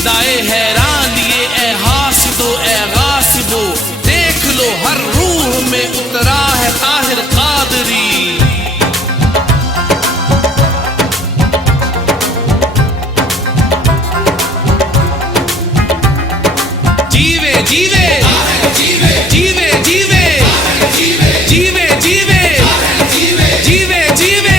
ندائے حیران لیے اے حاسدو اے غاصبو، دیکھ لو ہر روح میں اترا ہے طاہر قادری۔ جیوے جیوے جیوے جیوے جیوے جیوے جیوے جیوے جیوے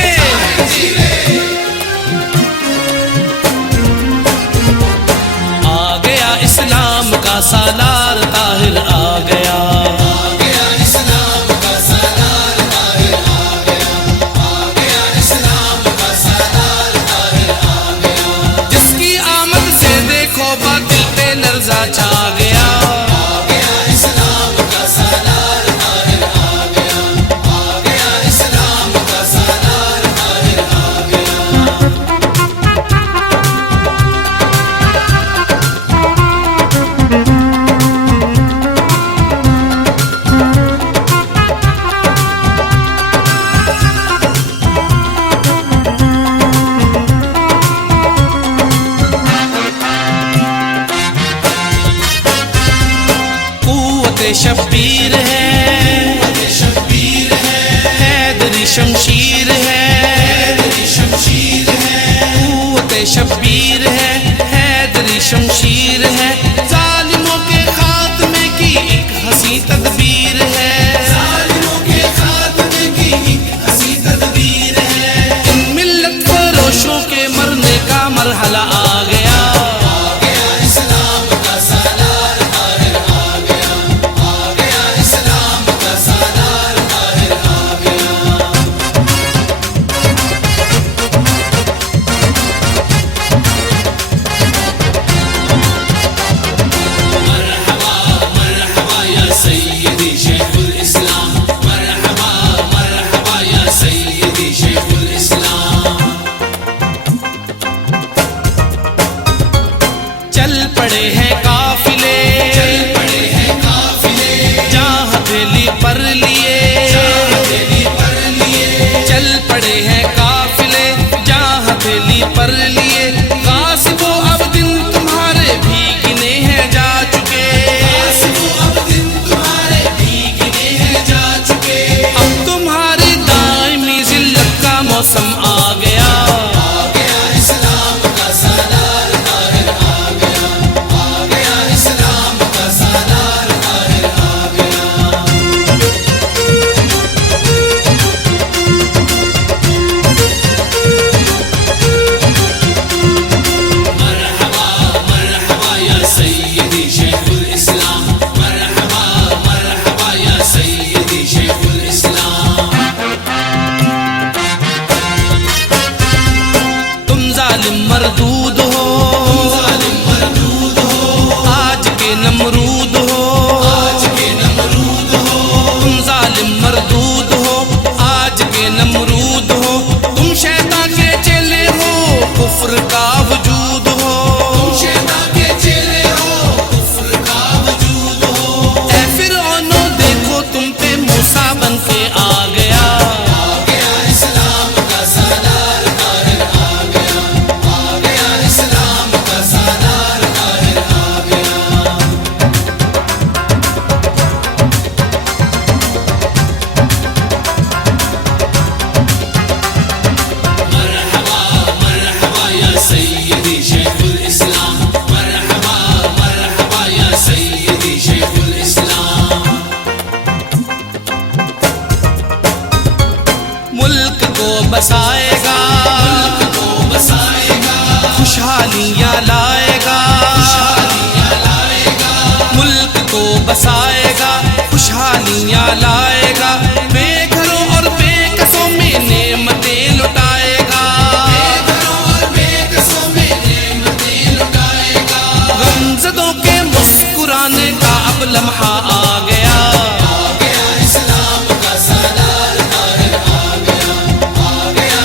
آ گیا اسلام کا سالار طاہر آ گیا، اسلام کا سالار طاہر آ گیا، آ گیا اسلام کا سالار طاہر آ گیا، جس کی آمد سے دیکھو باطل پہ لرزہ چھا گیا۔ اسلام کا سالار طاہر آ گیا، آ گیا اسلام کا سالار طاہر آ گیا۔ قوت شبیر ہے، شبیر ہے، حیدری شمشیر ہے، شمشیر ہے، قوت شبیر ہے، حیدری شمشیر ہے، ظالموں کے خاتمے کی ایک حسین تدبیر ہے، ظالموں کے خاتمے کی ایک حسین تدبیر ہے۔ ان ملت فروشوں کے مرنے کا مرحلہ آ گیا۔ اسلام کا سالار طاہر آ گیا، آ گیا اسلام کا سالار طاہر آ گیا۔ مرحبا مرحبا یا سیدی شیخ الاسلام، مرحبا مرحبا یا سیدی شیخ الاسلام۔ چل پڑے ہیں قافلے، پڑے ہیں قافلے، جہاں ہتھیلی پر لیے، ہتھیلی پر لیے، چل پڑے ہیں قافلے، جہاں ہتھیلی پر لیے، غاصبو اب دن تمہارے بھی گنے ہیں جا چکے، اب دن تمہارے بھی گنے ہیں جا چکے۔ اب تمہاری دائمی ذلت کا موسم آ گیا۔ اسلام کا سالار طاہر آ گیا، آ گیا اسلام کا سالار طاہر آ گیا۔ مرحبا مرحبا یا سیدی شیخ الاسلام، مرحبا مرحبا یا سیدی شیخ الاسلام۔ تم ظالم مردود ہو، ظالم مردود ہو، آج کے نمرود ہو، آج کے نمرود ہو، تم ظالم مردود ہو، آج کے نمرود ہو، تم شیطان کے چیلے ہو، کفر کا وجود ہو، شیطان کے چیلے ہو، کفر کا وجود ہو۔ اے فرعونو دیکھو تم پہ موسیٰ بن کے آ گیا۔ اسلام کا سالار طاہر آ گیا، آ گیا اسلام کا سالار طاہر آ گیا۔ مرحبا مرحبا یا سیدی شیخ الاسلام، مرحبا مرحبا یا سیدی شیخ الاسلام۔ ملک کو بسائے گا، کو بسائے گا، خوشحالیاں لائے گا، لائے گا، ملک کو بسائے گا، خوشحالیاں لائے گا، بے گھروں اور بے کسوں میں نعمتیں لٹائے گا، گھروں اور بے کسوں میں نعمتیں لٹائے گا۔ غمزدوں کے مسکرانے کا اب لمحہ آ گیا۔ اسلام کا سالار طاہر آ گیا، آ گیا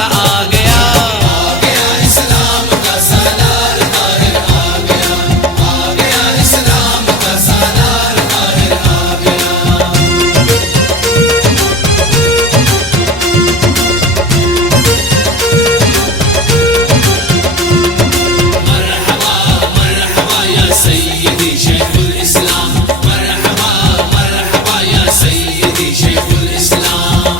والا آ گیا اسلام کا سالار طاہر آ گیا اسلام کا سالار طاہر آ گیا مرحبا مرحبا یا سیدی شیخ الاسلام مرحبا مرحبا یا سیدی شیخ الاسلام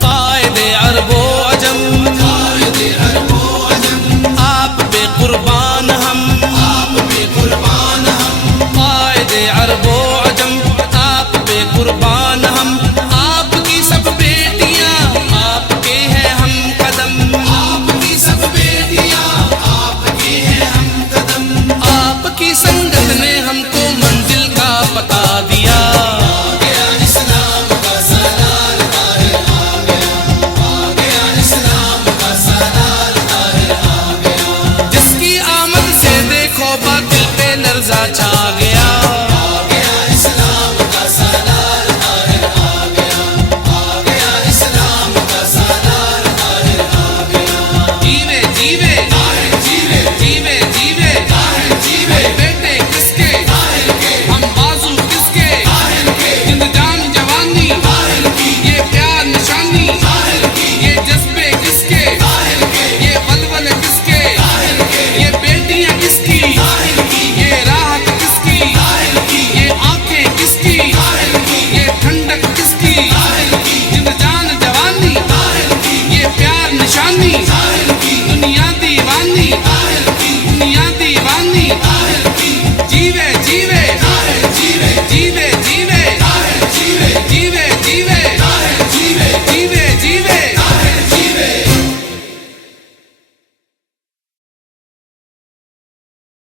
قائد عرب و عجم قائد عرب و عجم آپ پہ قربان ہم آپ پہ قربان ہم قائد عرب و عجم آپ پہ قربان ہم